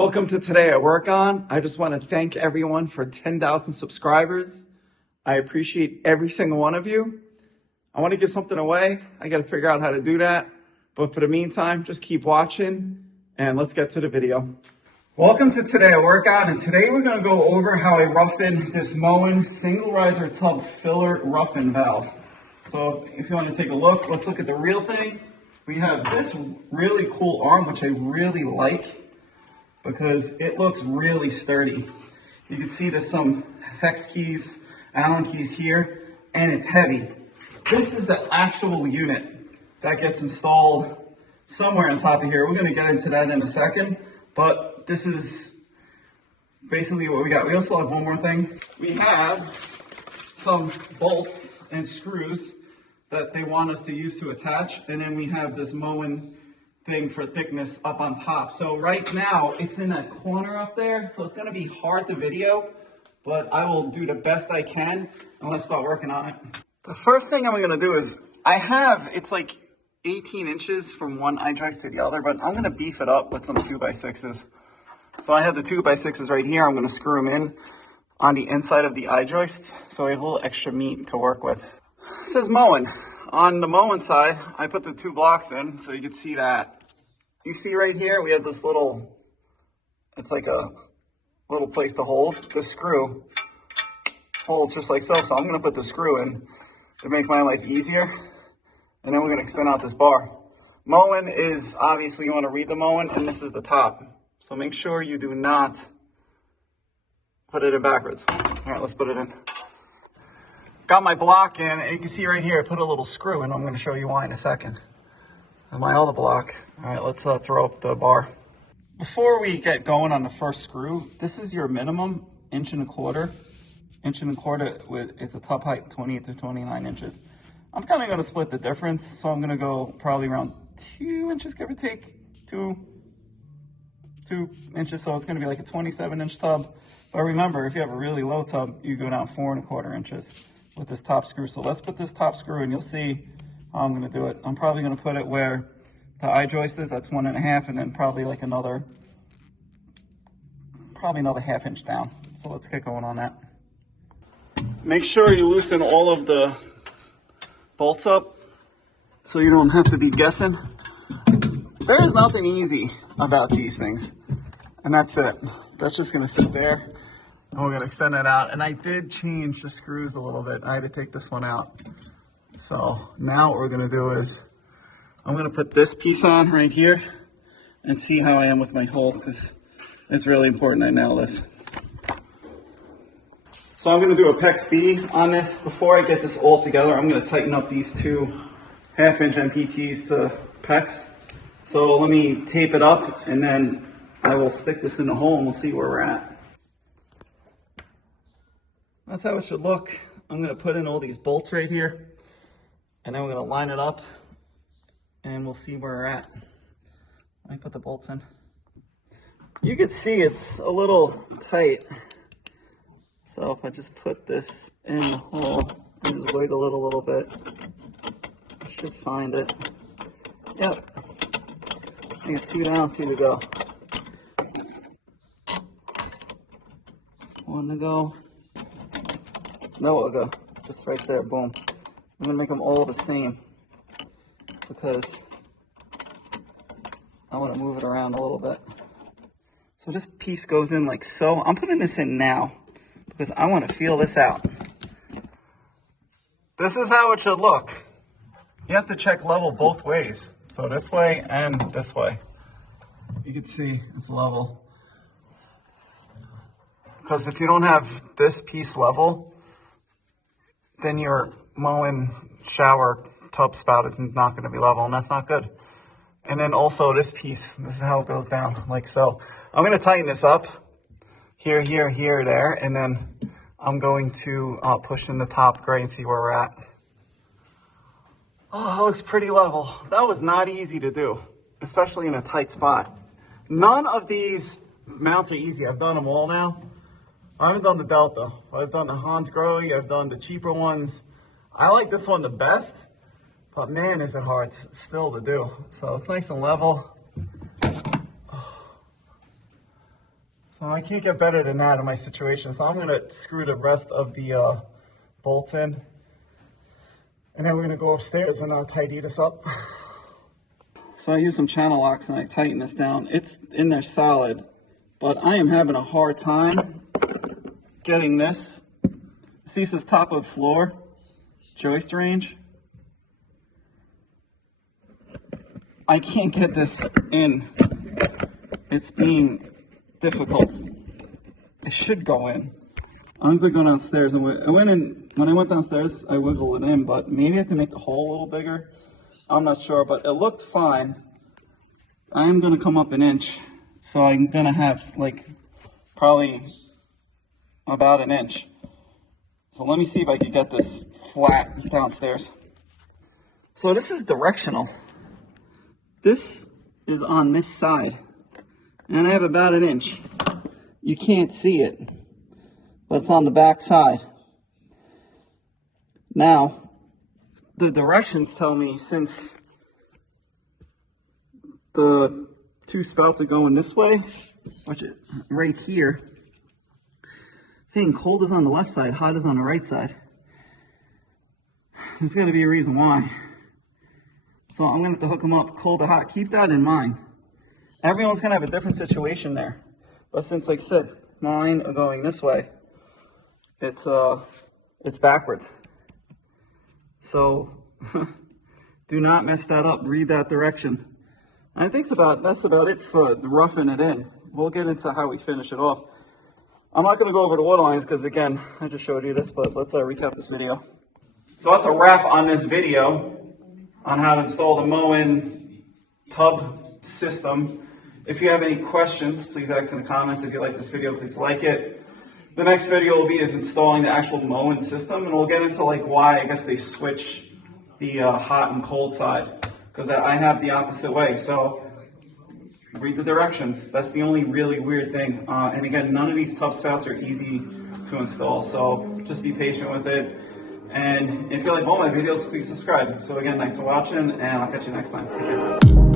Welcome to Today I Work On. I just want to thank everyone for 10,000 subscribers. I appreciate every single one of you. I want to give something away. I got to figure out how to do that. But for the meantime, just keep watching and let's get to the video. Welcome to Today I Work On, and today we're going to go over how I roughen this Moen single riser tub filler roughen valve. So if you want to take a look, let's look at the real thing. We have this really cool arm, which I really like, because it looks really sturdy. You can see there's some hex keys, Allen keys here, and it's heavy. This is the actual unit that gets installed somewhere on top of here. We're gonna get into that in a second, but this is basically what we got. We also have one more thing. We have some bolts and screws that they want us to use to attach, and then we have this Moen thing for thickness up on top. So right now it's in that corner up there, so it's going to be hard to video, but I will do the best I can and let's start working on it. The first thing I'm going to do is it's like 18 inches from one eye joist to the other, but I'm going to beef it up with some 2x6s. So I have the 2x6s right here. I'm going to screw them in on the inside of the eye joist so I have a little extra meat to work with. It says Moen. On the Moen side, I put the 2 blocks in so you can see that. You see right here, we have this little, it's like a little place to hold. The screw holds just like so. So I'm gonna put the screw in to make my life easier. And then we're gonna extend out this bar. Moen is, obviously you wanna read the Moen, and this is the top. So make sure you do not put it in backwards. All right, let's put it in. Got my block in, and you can see right here, I put a little screw in. I'm going to show you why in a second. And my other block. All right, let's throw up the bar. Before we get going on the first screw, this is your minimum 1.25 inches. 1.25 inches it's a top height 28 to 29 inches. I'm kind of going to split the difference, so I'm going to go probably around 2 inches, give or take, 2 inches. So it's going to be like a 27-inch tub. But remember, if you have a really low tub, you go down 4.25 inches. With this top screw. So let's put this top screw in. You'll see how I'm going to do it. I'm probably going to put it where the eye joist is. That's 1.5, and then probably like another ½ inch down. So let's get going on that. Make sure you loosen all of the bolts up so you don't have to be guessing. There is nothing easy about these things, and that's it. That's just going to sit there. And we're going to extend it out. And I did change the screws a little bit. I had to take this one out. So now what we're going to do is I'm going to put this piece on right here and see how I am with my hole, because it's really important I nail this. So I'm going to do a PEX B on this. Before I get this all together, I'm going to tighten up these 2 1/2-inch MPTs to PEX. So let me tape it up, and then I will stick this in the hole and we'll see where we're at. That's how it should look. I'm going to put in all these bolts right here, and then we're going to line it up, and we'll see where we're at. Let me put the bolts in. You can see it's a little tight. So if I just put this in the hole and just wiggle it a little bit, I should find it. Yep. I got 2 down, 2 to go. 1 to go. No, it'll go just right there, boom. I'm gonna make them all the same because I wanna move it around a little bit. So this piece goes in like so. I'm putting this in now because I wanna feel this out. This is how it should look. You have to check level both ways. So this way and this way. You can see it's level. Because if you don't have this piece level, then your Moen shower tub spout is not going to be level, and that's not good. And then also this piece, this is how it goes down, like so. I'm going to tighten this up, here, here, here, there, and then I'm going to push in the top gray and see where we're at. Oh, it looks pretty level. That was not easy to do, especially in a tight spot. None of these mounts are easy. I've done them all now. I haven't done the Delta. I've done the Hans Grohe. I've done the cheaper ones. I like this one the best, but man, is it hard still to do. So it's nice and level. So I can't get better than that in my situation. So I'm gonna screw the rest of the bolts in. And then we're gonna go upstairs and tidy this up. So I use some channel locks and I tighten this down. It's in there solid, but I am having a hard time getting this. See, this is top of floor joist range. I can't get this in. It's being difficult. It should go in. I'm going to go downstairs. And I went in, when I went downstairs, I wiggled it in, but maybe I have to make the hole a little bigger. I'm not sure, but it looked fine. I'm going to come up an inch. So I'm going to have like probably about an inch. So let me see if I can get this flat downstairs. So this is directional. This is on this side. And I have about an inch. You can't see it, but it's on the back side. Now, the directions tell me since the two spouts are going this way, which is right here, saying cold is on the left side, hot is on the right side. There's got to be a reason why. So I'm going to have to hook them up cold to hot. Keep that in mind. Everyone's going to have a different situation there. But since, like I said, mine are going this way, it's backwards. So do not mess that up. Read that direction. I think that's about it for roughing it in. We'll get into how we finish it off. I'm not going to go over the water lines because, again, I just showed you this, but let's recap this video. So that's a wrap on this video on how to install the Moen tub system. If you have any questions, please ask in the comments. If you like this video, please like it. The next video will be installing the actual Moen system, and we'll get into like why I guess they switch the hot and cold side, because I have the opposite way. So read the directions. That's the only really weird thing. And again, none of these tub spouts are easy to install, so just be patient with it. And if you like all my videos, please subscribe. So again, thanks for watching, and I'll catch you next time. Take care.